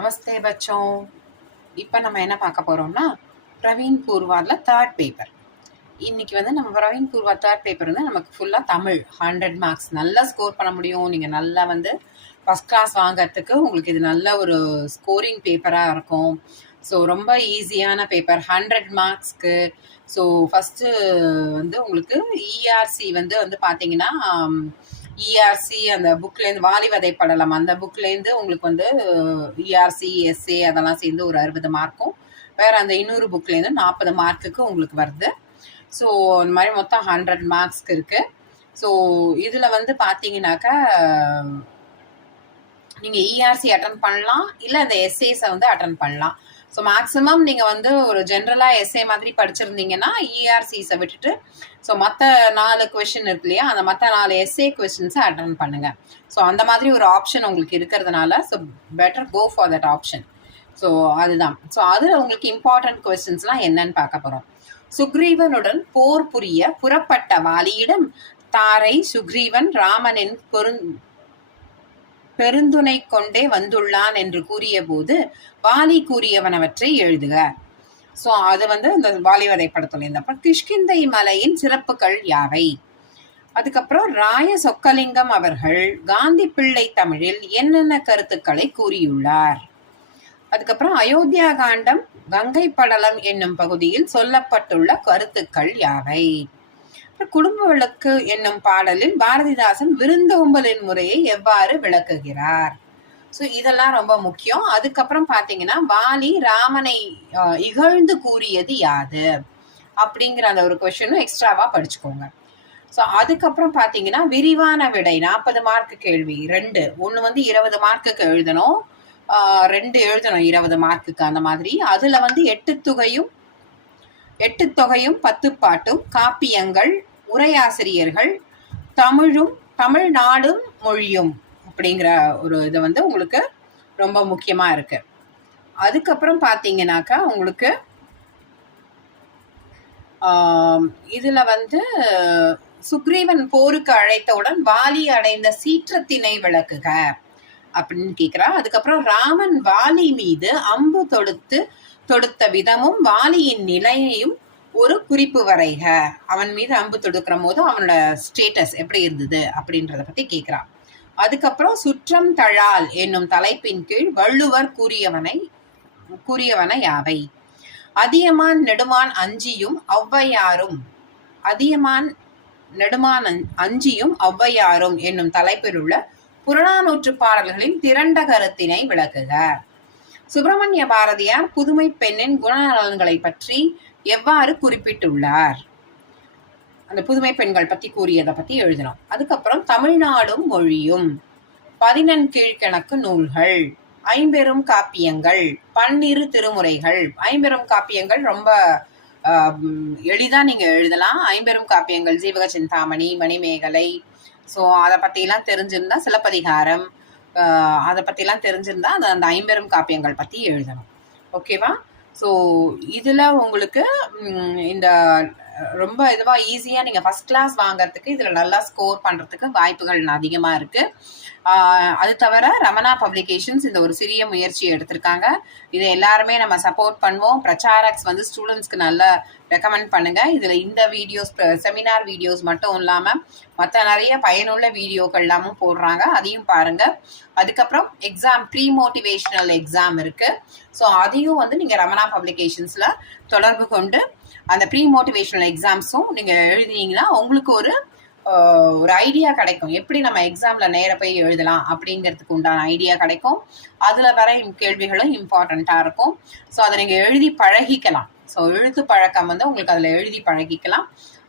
நமஸ்தே பச்சோம். இப்போ நம்ம என்ன பார்க்க போகிறோம்னா பிரவீன் பூர்வாவில் தேர்ட் பேப்பர். இன்னைக்கு வந்து நம்ம பிரவீன் பூர்வா தேர்ட் பேப்பர் வந்து நமக்கு ஃபுல்லாக தமிழ் 100 மார்க்ஸ் நல்லா ஸ்கோர் பண்ண முடியும். நீங்கள் நல்லா வந்து ஃபஸ்ட் கிளாஸ் வாங்கிறதுக்கு உங்களுக்கு இது நல்ல ஒரு ஸ்கோரிங் பேப்பராக இருக்கும். ஸோ ரொம்ப ஈஸியான பேப்பர் 100 மார்க்ஸ்க்கு. ஸோ ஃபஸ்ட்டு வந்து உங்களுக்கு இஆர்சி வந்து பார்த்தீங்கன்னா இஆர்சி அந்த புக்லேருந்து வாலி வதை படலம் அந்த புக்லேருந்து உங்களுக்கு வந்து இஆர்சி எஸ்ஏ அதெல்லாம் சேர்ந்து ஒரு 60 மார்க்கும், வேறு அந்த இன்னொரு புக்லேருந்து 40 மார்க்குக்கு உங்களுக்கு வருது. ஸோ இந்த மாதிரி மொத்தம் 100 மார்க்ஸ்க்கு இருக்குது. ஸோ இதில் வந்து பார்த்தீங்கன்னாக்கா நீங்கள் இஆர்சி அட்டன் பண்ணலாம், இல்லை அந்த எஸ்ஏஸை வந்து அட்டன் பண்ணலாம். ஸோ மேக்ஸிமம் நீங்கள் வந்து ஒரு ஜென்ரலாக எஸ்ஏ மாதிரி படிச்சிருந்தீங்கன்னா இஆர்சிஸை விட்டுட்டு ஸோ மற்ற 4 கொஷின் இருக்கு இல்லையா, அந்த மற்ற 4 எஸ்ஏ கொஷின்ஸை அட்டன் பண்ணுங்கள். ஸோ அந்த மாதிரி ஒரு ஆப்ஷன் உங்களுக்கு இருக்கிறதுனால so better go for that option. So அதுதான். ஸோ அதில் உங்களுக்கு இம்பார்ட்டன்ட் கொஸ்டின்ஸ்லாம் என்னன்னு பார்க்க போகிறோம். சுக்ரீவனுடன் போர் புரிய புறப்பட்ட வாலியிடம் தாரை சுக்ரீவன் ராமனின் பெருந்துணை கொண்டே வந்துள்ளான் என்று கூறிய போது வாலி கூறியவனவற்றை எழுதுக. ஸோ அது வந்து இந்த வாலி வதைப்படத்தில் இருந்தப்ப கிஷ்கிந்தை மலையின் சிறப்புகள் யாவை? அதுக்கப்புறம் ராய சொக்கலிங்கம் அவர்கள் காந்தி பிள்ளை தமிழில் என்னென்ன கருத்துக்களை கூறியுள்ளார்? அதுக்கப்புறம் அயோத்தியா காண்டம் கங்கை படலம் என்னும் பகுதியில் சொல்லப்பட்டுள்ள கருத்துக்கள் யாவை? குடும்ப விளக்கு என்னும் பாடலில் பாரதிதாசன் விருந்தோம்பலின் முறையை எவ்வாறு விளக்குகிறார்? ஸோ இதெல்லாம் ரொம்ப முக்கியம். அதுக்கப்புறம் பார்த்தீங்கன்னா வாலி ராமனை இகழ்ந்து கூறியது யாது அப்படிங்கிற அந்த ஒரு கொஸ்டினும் எக்ஸ்ட்ராவா படிச்சுக்கோங்க. ஸோ அதுக்கப்புறம் பார்த்தீங்கன்னா விரிவான விடை 40 மார்க்கு கேள்வி 2, ஒன்று வந்து 20 மார்க்குக்கு எழுதணும், 2 எழுதணும் 20 மார்க்குக்கு அந்த மாதிரி. அதில் வந்து 8 தொகையும் 10 பாட்டும் காப்பியங்கள் உரையாசிரியர்கள் தமிழும் தமிழ்நாடும் மொழியும் அப்படிங்கிற ஒரு இது வந்து உங்களுக்கு ரொம்ப முக்கியமாக இருக்கு. அதுக்கப்புறம் பார்த்தீங்கன்னாக்கா உங்களுக்கு இதில் வந்து சுக்ரீவன் போருக்கு அழைத்தவுடன் வாலி அடைந்த சீற்றத்தினை விளக்குக அப்படின்னு கேட்குறா. அதுக்கப்புறம் ராமன் வாலி மீது அம்பு தொடுத்த விதமும் வாலியின் நிலையையும் ஒரு குறிப்பு வரைக. அவன் மீது அம்பு தொடுக்கிற போது அவனோட ஸ்டேட்டஸ் எப்படி இருந்தது அப்படின்றத பத்தி கேட்கிறான். அதுக்கப்புறம் சுற்றம் தழால் என்னும் தலைப்பின் கீழ் வள்ளுவர் கூறியவன யாவை? அதியமான் நெடுமான் அஞ்சியும் ஔவையாரும் என்னும் தலைப்பில் உள்ள புறநானூற்று பாடல்களின் திரண்ட கருத்தினை விளக்குக. சுப்பிரமணிய பாரதியார் புதுமை பெண்ணின் குணநலன்களை பற்றி எவ்வாறு குறிப்பிட்டுள்ளார்? அந்த புதுமை பெண்கள் பத்தி கூறியதை பத்தி எழுதணும். அதுக்கப்புறம் தமிழ்நாடும் மொழியும், 11 கீழ்கணக்கு நூல்கள், 50 காப்பியங்கள், 12 திருமுறைகள். 50 காப்பியங்கள் ரொம்ப எளிதா நீங்க எழுதலாம். 50 காப்பியங்கள் ஜீவக சிந்தாமணி, மணிமேகலை. ஸோ அதை பற்றிலாம் தெரிஞ்சிருந்தா சிலப்பதிகாரம், அதை பற்றிலாம் தெரிஞ்சிருந்தா அந்த 50 காப்பியங்கள் பற்றி எழுதணும். ஓகேவா? ஸோ இதில் உங்களுக்கு இந்த ரொம்ப இதுவாக ஈஸியாக நீங்கள் ஃபஸ்ட் கிளாஸ் வாங்கிறதுக்கு இதில் நல்லா ஸ்கோர் பண்ணுறதுக்கு வாய்ப்புகள் அதிகமாக இருக்குது. அது தவிர ரமணா பப்ளிகேஷன்ஸ் இந்த ஒரு சிறிய முயற்சியை எடுத்திருக்காங்க. இதை எல்லாருமே நம்ம சப்போர்ட் பண்ணுவோம். பிரச்சாரக்ஸ் வந்து ஸ்டூடெண்ட்ஸ்க்கு நல்லா ரெக்கமெண்ட் பண்ணுங்கள். இதில் இந்த வீடியோஸ் செமினார் வீடியோஸ் மட்டும் இல்லாமல் மற்ற நிறைய பயனுள்ள வீடியோக்கள் எல்லாமும் போடுறாங்க, அதையும் பாருங்கள். அதுக்கப்புறம் எக்ஸாம் ப்ரீ மோட்டிவேஷனல் எக்ஸாம் இருக்குது. ஸோ அதையும் வந்து நீங்கள் ரமணா பப்ளிகேஷன்ஸில் தொடர்பு கொண்டு அந்த ப்ரீ மோட்டிவேஷனல் எக்ஸாம்ஸும் நீங்கள் எழுதினீங்கன்னா உங்களுக்கு ஒரு ஐடியா கிடைக்கும், எப்படி நம்ம எக்ஸாமில் நேர போய் எழுதலாம் அப்படிங்கிறதுக்கு உண்டான ஐடியா கிடைக்கும். அதில் வர கேள்விகளும் இம்பார்ட்டண்ட்டாக இருக்கும். ஸோ அதை நீங்கள் எழுதி பழகிக்கலாம். ஸோ எழுத்து பழக்கம் வந்து உங்களுக்கு அதில் எழுதி பழகிக்கலாம்.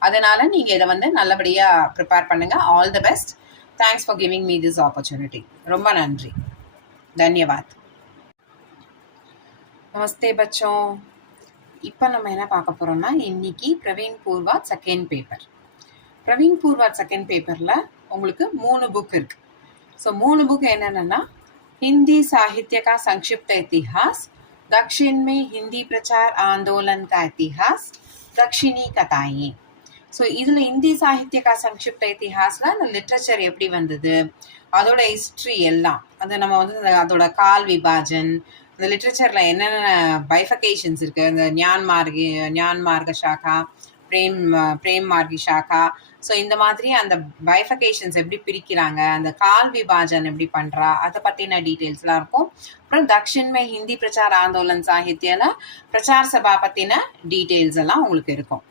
அதனால நீங்கள் இதை வந்து நல்லபடியாக ப்ரிப்பேர் பண்ணுங்கள். All the best. Thanks for giving me this opportunity. ரொம்ப நன்றி. தன்யவாத். நமஸ்தே பச்சோம். இப்போ நம்ம என்ன பார்க்க போகிறோம்னா இன்னைக்கு Praveen Purva second paper. Praveen Purva second பேப்பரில் உங்களுக்கு 3 புக் இருக்கு. ஸோ 3 புக் என்னென்னா हिंदी साहित्य का संक्षिप्त इतिहास, दक्षिण में हिंदी प्रचार आंदोलन का इतिहास, दक्षिणी कथाएं. ஸோ இதில் ஹிந்தி சாகித்ய கா சங்கிப்த இத்திஹாஸில் அந்த லிட்ரேச்சர் எப்படி வந்தது, அதோட ஹிஸ்ட்ரி எல்லாம் அது நம்ம வந்து அதோட கால் விபாஜன், இந்த லிட்ரேச்சரில் என்னென்ன பைஃபகேஷன்ஸ் இருக்குது, இந்த ஞான் மார்க சாக்கா, பிரேம் மார்கி சாக்கா. ஸோ இந்த மாதிரி அந்த பைஃபகேஷன்ஸ் எப்படி பிரிக்கிறாங்க, அந்த கால் விபாஜன் எப்படி பண்ணுறா, அதை பற்றின டீட்டெயில்ஸ்லாம் இருக்கும். அப்புறம் தக்ஷின்மை ஹிந்தி பிரச்சார ஆந்தோலன் சாகித்யில பிரச்சார சபா பற்றின டீட்டெயில்ஸ் எல்லாம் உங்களுக்கு இருக்கும்.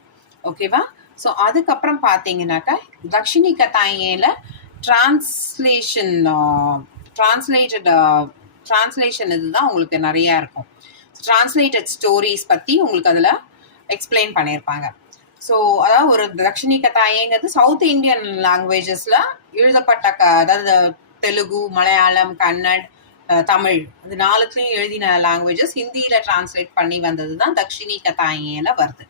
ஓகேவா? ஸோ அதுக்கப்புறம் பார்த்தீங்கன்னாக்கா தக்ஷினி கதாயேல டிரான்ஸ்லேஷன் இதுதான் உங்களுக்கு நிறையா இருக்கும். டிரான்ஸ்லேட்டட் ஸ்டோரிஸ் பற்றி உங்களுக்கு அதில் எக்ஸ்பிளைன் பண்ணியிருப்பாங்க. ஸோ அதாவது ஒரு தக்ஷினி கதாயேங்கிறது சவுத் இந்தியன் லாங்குவேஜஸில் எழுதப்பட்ட அதாவது தெலுங்கு, மலையாளம், கன்னட், தமிழ் இது 4த்துலையும் எழுதின லாங்குவேஜஸ் ஹிந்தியில் டிரான்ஸ்லேட் பண்ணி வந்தது தான் தக்ஷினி கதாயேல வருது.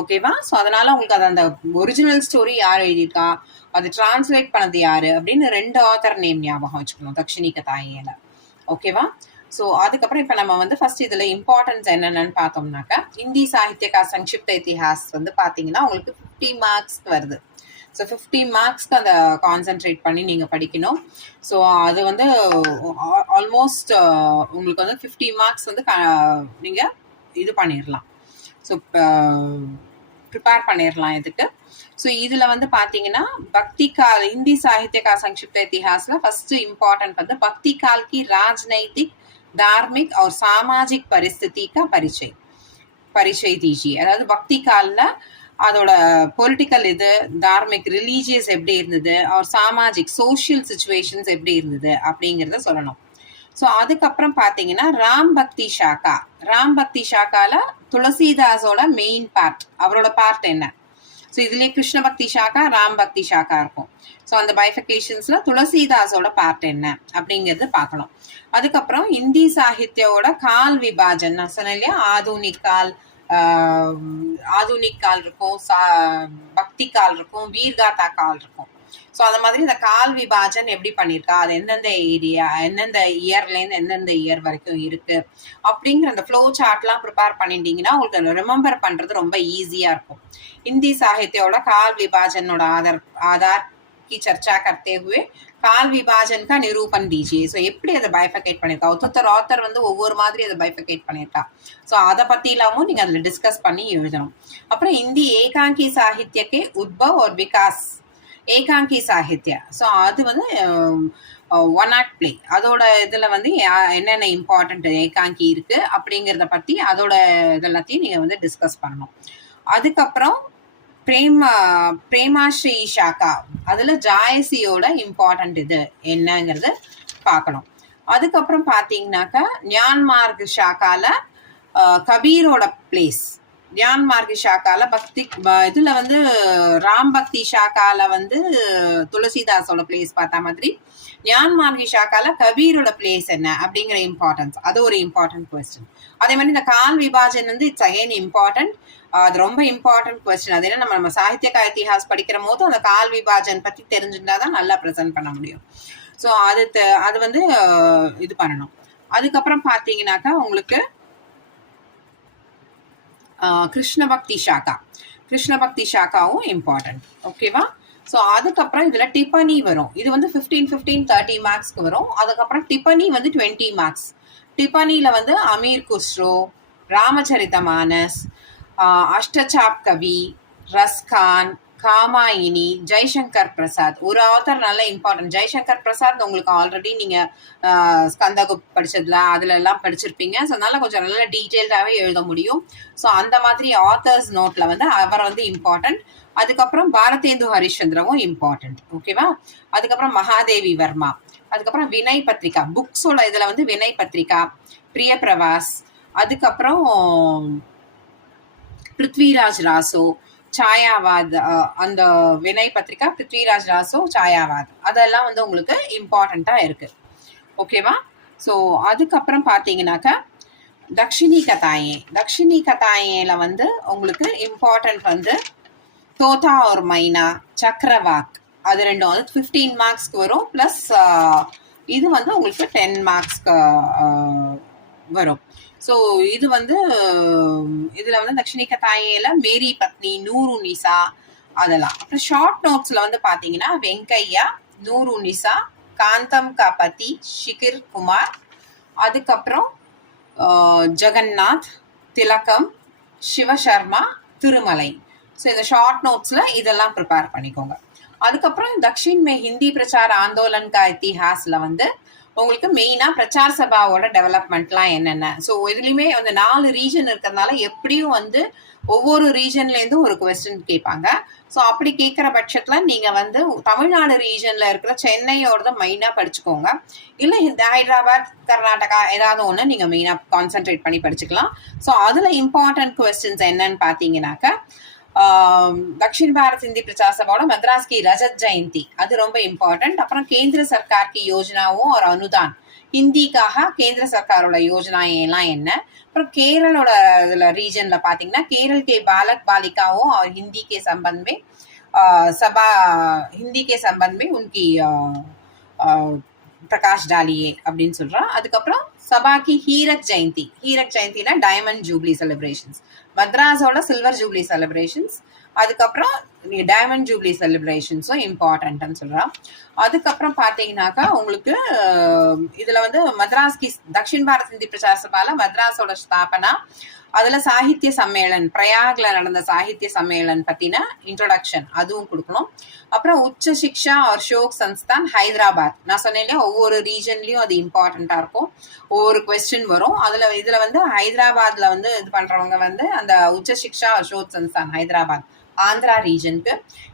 ஓகேவா? ஸோ அதனால உங்களுக்கு அது அந்த ஒரிஜினல் ஸ்டோரி யார் எழுதியிருக்கா, அது டிரான்ஸ்லேட் பண்ணது யாரு அப்படின்னு 2 ஆத்தர் நேம் ஞாபகம் வச்சுக்கணும் தக்ஷினி கதாயேல. ஓகேவா? ஸோ அதுக்கப்புறம் இப்போ நம்ம வந்து ஃபர்ஸ்ட் இதில் இம்பார்ட்டன்ஸ் என்னென்னு பார்த்தோம்னாக்கா ஹிந்தி சாகித்ய கா சங்கிப்த இத்திஹாஸ் வந்து பார்த்தீங்கன்னா உங்களுக்கு 50 மார்க்ஸ்க்கு வருது. ஸோ 50 மார்க்ஸ்க்கு அந்த கான்சென்ட்ரேட் பண்ணி நீங்கள் படிக்கணும். ஸோ அது வந்து ஆல்மோஸ்ட் உங்களுக்கு வந்து 50 மார்க்ஸ் வந்து நீங்கள் இது பண்ணிடலாம். ஸோ ப்ரிப்பேர் பண்ணிடலாம் இதுக்கு. ஸோ இதில் வந்து பார்த்தீங்கன்னா பக்தி கால் ஹிந்தி சாகித்ய கா சங்கிப்த இத்திஹாஸில் ஃபர்ஸ்ட் இம்பார்ட்டன்ட் வந்து பக்தி கால் की राजनैतिक, धार्मिक और सामाजिक परिस्थिति का परिचय दीजिए. அதாவது பக்தி காலில் அதோட பொலிட்டிக்கல் இது, தார்மிக் ரிலீஜியஸ் எப்படி இருந்தது, और சாமாஜிக் சோஷியல் சுச்சுவேஷன்ஸ் எப்படி இருந்தது அப்படிங்கிறத சொல்லணும். ஸோ அதுக்கப்புறம் பார்த்தீங்கன்னா ராம் பக்தி ஷாக்கால துளசிதாஸோட மெயின் பார்ட், அவரோட பார்ட் என்ன. ஸோ இதுலேயே கிருஷ்ண பக்தி ஷாக்கா, ராம் பக்தி ஷாக்கா இருக்கும். ஸோ அந்த பைஃபகேஷன்ஸ்ல துளசிதாஸோட பார்ட் என்ன அப்படிங்கிறது பார்க்கணும். அதுக்கப்புறம் இந்தி சாகித்யோட கால் விபாஜன் நான் சொன்னேன் இல்லையா, ஆதுனிக் கால் இருக்கும், பக்தி கால் இருக்கும், வீர்காதா கால் இருக்கும். ஸோ அந்த மாதிரி இந்த கால் விபாஜன் எப்படி பண்ணியிருக்கா, அது எந்தெந்த ஏரியா, எந்தெந்த இயர்லேருந்து எந்தெந்த இயர் வரைக்கும் இருக்கு அப்படிங்கிற அந்த ஃப்ளோ சார்ட்லாம் ப்ரிப்பேர் பண்ணிட்டீங்கன்னா உங்களுக்கு ரிமெம்பர் பண்ணுறது ரொம்ப ஈஸியாக இருக்கும். हिंदी साहित्योட काल विभाजनोட आधार की चर्चा करते हुए काल विभाजन का निरूपण दीजिए. ஸோ எப்படி அதை பைஃபகேட் பண்ணியிருக்கா, ஒருத்தர் ஆத்தர் வந்து ஒவ்வொரு மாதிரி அதை பைஃபகேட் பண்ணியிருக்கா. ஸோ அதை பற்றி இல்லாமல் நீங்கள் அதில் டிஸ்கஸ் பண்ணி எழுதணும். அப்புறம் இந்தி ஏகாங்கி சாகித்யக்கே உத்பவ் और विकास ஏகாங்கி சாகித்யா. ஸோ அது வந்து ஒன் ஆக்ட் பிளே, அதோட இதில் வந்து என்னென்ன இம்பார்ட்டன்ட் ஏகாங்கி இருக்கு அப்படிங்கிறத பற்றி அதோட இதெல்லாத்தையும் நீங்கள் வந்து டிஸ்கஸ் பண்ணணும். அதுக்கப்புறம் பிரேமாஸ்ரீ ஷாக்கா, அதில் ஜாயசியோட இம்பார்ட்டன்ட் இது என்னங்கிறது பார்க்கணும். அதுக்கப்புறம் பார்த்தீங்கன்னாக்கா ஞான்மார்க் ஷாக்கால கபீரோட பிளேஸ், ஞான்மார்க் ஷாக்கால பக்தி இதில் வந்து ராம் பக்தி ஷாக்கால வந்து துளசிதாஸோட பிளேஸ் பார்த்தா மாதிரி ஞான்மார்கி ஷாக்கால கபீரோட பிளேஸ் என்ன அப்படிங்கிற இம்பார்ட்டன்ஸ், அது ஒரு இம்பார்ட்டன்ட் கொஸ்டின். அதே மாதிரி இந்த கால் விபாஜன் வந்து இட்ஸ் அகைன் இம்பார்ட்டன்ட், அது ரொம்ப இம்பார்ட்டன்ட் கொஸ்டின். அது என்ன நம்ம சாகித்ய கா இத்திஹாஸ் படிக்கிற போது அந்த கால் விபாஜன் பற்றி தெரிஞ்சுட்டா தான் நல்லா ப்ரெசென்ட் பண்ண முடியும். ஸோ அது வந்து இது பண்ணணும். அதுக்கப்புறம் பார்த்தீங்கன்னாக்கா உங்களுக்கு கிருஷ்ண பக்தி ஷாக்காவும் இம்பார்ட்டன்ட். ஓகேவா? ஸோ அதுக்கப்புறம் இதில் டிப்பனி வரும். இது வந்து 15 30 மார்க்ஸ்க்கு வரும். அதுக்கப்புறம் டிப்பனி வந்து 20 மார்க்ஸ். டிப்பனியில் வந்து அமீர் குஸ்ரோ, ராமச்சரித மானஸ், அஷ்டசாப் கவி, ரஸ்கான், காமாயினி, ஜெய்சங்கர் பிரசாத். ஒரு ஆத்தர் நல்ல இம்பார்ட்டன்ட். ஜெய்சங்கர் பிரசாத் உங்களுக்கு ஆல்ரெடி நீங்கள் ஸ்கந்தகுப் படிச்சதுல அதுல எல்லாம் படிச்சிருப்பீங்க. ஸோ அதனால கொஞ்சம் நல்ல டீட்டெயில்டாகவே எழுத முடியும். ஸோ அந்த மாதிரி ஆத்தர்ஸ் நோட்ல வந்து அவர் வந்து இம்பார்ட்டன்ட். அதுக்கப்புறம் பாரதேந்து ஹரிச்சந்திரவும் இம்பார்ட்டன்ட். ஓகேவா? அதுக்கப்புறம் மகாதேவி வர்மா, அதுக்கப்புறம் வினய் பத்ரிகா புக்ஸோட இதுல வந்து வினய் பத்ரிகா, பிரிய பிரவாஸ், அதுக்கப்புறம் பிருத்விராஜ் ராசோ, சாயாவாத், அந்த வினய் பத்ரிகா, பிருத்விராஜ் ராசோ, சாயாவாத், அதெல்லாம் வந்து உங்களுக்கு இம்பார்ட்டண்டா இருக்கு. ஓகேவா? ஸோ அதுக்கப்புறம் பார்த்தீங்கன்னாக்கா தக்ஷினி கதாயேல வந்து உங்களுக்கு இம்பார்ட்டன்ட் வந்து தோதா ஒரு மைனா, சக்கரவாக், அது ரெண்டும் வந்து 15 மார்க்ஸ்க்கு வரும். ப்ளஸ் இது வந்து உங்களுக்கு 10 மார்க்ஸ்க்கு வரும். ஸோ இது வந்து இதில் வந்து தக்ஷினி கதாயேல மேரி பத்னி, நூரு நிசா அதெல்லாம். அப்புறம் ஷார்ட் நோட்ஸில் வந்து பார்த்தீங்கன்னா வெங்கையா, நூரு நிசா, காந்தம் கா பதி, ஷிகிர் குமார், அதுக்கப்புறம் ஜெகநாத், திலகம், சிவசர்மா, திருமலை. ஸோ இந்த ஷார்ட் நோட்ஸில் இதெல்லாம் ப்ரிப்பேர் பண்ணிக்கோங்க. அதுக்கப்புறம் தக்ஷின் மே ஹிந்தி பிரச்சார ஆந்தோலன் கா இத்திஹாஸில் வந்து உங்களுக்கு மெயினாக பிரச்சார் சபாவோட டெவலப்மெண்ட்லாம் என்னென்ன. ஸோ இதுலேயுமே அந்த 4 ரீஜன் இருக்கிறதுனால எப்படியும் வந்து ஒவ்வொரு ரீஜன்லேருந்தும் ஒரு கொஸ்டின் கேட்பாங்க. ஸோ அப்படி கேட்குற பட்சத்தில் நீங்கள் வந்து தமிழ்நாடு ரீஜனில் இருக்கிற சென்னையோட மெயினாக படிச்சுக்கோங்க. இல்லை இந்த ஹைதராபாத், கர்நாடகா ஏதாவது ஒன்று நீங்கள் மெயினாக கான்சென்ட்ரேட் பண்ணி படிச்சுக்கலாம். ஸோ அதில் இம்பார்ட்டன்ட் கொஸ்டின்ஸ் என்னன்னு பார்த்தீங்கன்னாக்கா दक्षिण भारत हिंदी प्रचार सभा मद्रास की रजत जयंती அது ரொம்ப இம்பார்ட்டன்ட். அப்புறம் கேந்திர சர்க்கார் की योजनाओं और अनुदान ஹிந்திக்காக கேந்திர சர்க்காரோட யோஜனா எல்லாம் என்ன. அப்புறம் கேரளோட ரீஜன்ல பாத்தீங்கன்னா केरल के बालक बालिकाओं और हिंदी के संबंध में सभा हिंदी के संबंध में उनकी பிரகாஷ் டாலியே அப்படின்னு சொல்றான். அதுக்கப்புறம் சபாக்கி ஹீரக் ஜெயந்தினா டைமண்ட் ஜூப்ளி செலிப்ரேஷன்ஸ், மத்ராஸோட சில்வர் ஜூப்ளி செலிப்ரேஷன்ஸ், அதுக்கப்புறம் டைமண்ட் ஜூப்ளி செலிப்ரேஷன்ஸும் இம்பார்ட்டன்ட்னு சொல்றான். அதுக்கப்புறம் பார்த்தீங்கன்னாக்கா உங்களுக்கு இதுல வந்து மத்ராஸ்கி தக்ஷின் பாரத் ஹிந்தி பிரச்சார சபால மத்ராஸோட ஸ்தாபனா, அதுல சாகித்ய சம்மேளன் பிரயாக்ல நடந்த சாகித்ய சம்மேளன் பத்தின இன்ட்ரோடக்ஷன் அதுவும் கொடுக்கணும். அப்புறம் உச்ச சிக்ஷா और ஷோக் சன்ஸ்தான் ஹைதராபாத். நான் சொன்னேன் ஒவ்வொரு ரீஜன்லயும் அது இம்பார்ட்டண்டா இருக்கும், ஒவ்வொரு கொஸ்டின் வரும். இதுல வந்து ஹைதராபாத்ல வந்து இது பண்றவங்க வந்து அந்த உச்ச சிக்ஷா और ஷோக் சன்ஸ்தான் ஹைதராபாத் आंध्रा रीजन के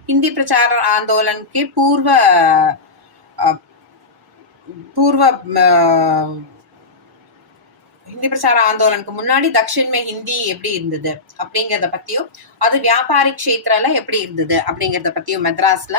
हिंदी प्रचार आंदोलन के पूर्व ஹிந்தி பிரச்சார ஆந்தோலனுக்கு முன்னாடி தக்ஷின் மே ஹிந்தி எப்படி இருந்தது அப்படிங்கிறத பத்தியும், அது வியாபாரி க்ஷேத்ரால எப்படி இருந்தது அப்படிங்கிறத பத்தியும், மெட்ராஸ்ல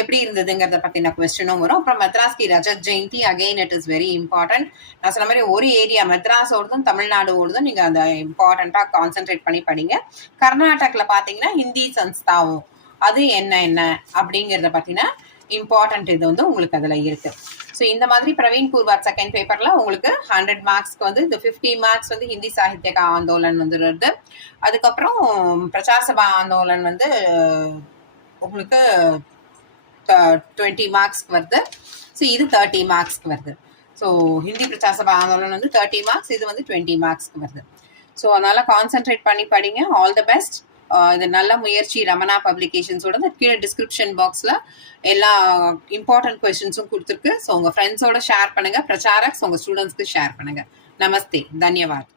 எப்படி இருந்ததுங்கிறத பத்தின கொஸ்டினும் வரும். அப்புறம் மெட்ராஸ் கி Rajat Jayanti again it is very important. நான் சொன்ன மாதிரி ஒரு ஏரியா மெட்ராஸோடதும் தமிழ்நாடோடதும் நீங்க அந்த இம்பார்ட்டண்டா கான்சென்ட்ரேட் பண்ணி படிங்க. கர்நாடகால பாத்தீங்கன்னா ஹிந்தி சன்ஸ்தாவும் அது என்ன அப்படிங்கிறத பத்தின இம்பார்ட்டன்ட் இது வந்து உங்களுக்கு அதுல இருக்கு. ஸோ இந்த மாதிரி பிரவீன் பூர்வாத் செகண்ட் பேப்பர்ல உங்களுக்கு 100 மார்க்ஸ்க்கு வந்து இந்த 50 மார்க்ஸ் வந்து ஹிந்தி சாகித்ய ஆந்தோலன் வந்து வருது. அதுக்கப்புறம் பிரச்சார சபா ஆந்தோலன் வந்து உங்களுக்கு 20 மார்க்ஸ்க்கு வருது. ஸோ இது 30 மார்க்ஸ்க்கு வருது. ஸோ ஹிந்தி பிரச்சார சபா ஆந்தோலன் வந்து 30 மார்க்ஸ், இது வந்து 20 மார்க்ஸ்க்கு வருது. ஸோ அதனால கான்சென்ட்ரேட் பண்ணி படிங்க. All the best. இது நல்ல முயற்சி ரமணா பப்ளிகேஷன்ஸோட கீழே டிஸ்கிரிப்ஷன் பாக்ஸில் எல்லா இம்பார்ட்டன்ட் கொஸ்டின்ஸும் கொடுத்துருக்கு. ஸோ உங்கள் ஃப்ரெண்ட்ஸோட ஷேர் பண்ணுங்கள், பிரச்சாரக்ஸ் உங்கள் ஸ்டூடெண்ட்ஸ்க்கு ஷேர் பண்ணுங்கள். நமஸ்தே, தன்யவாத்.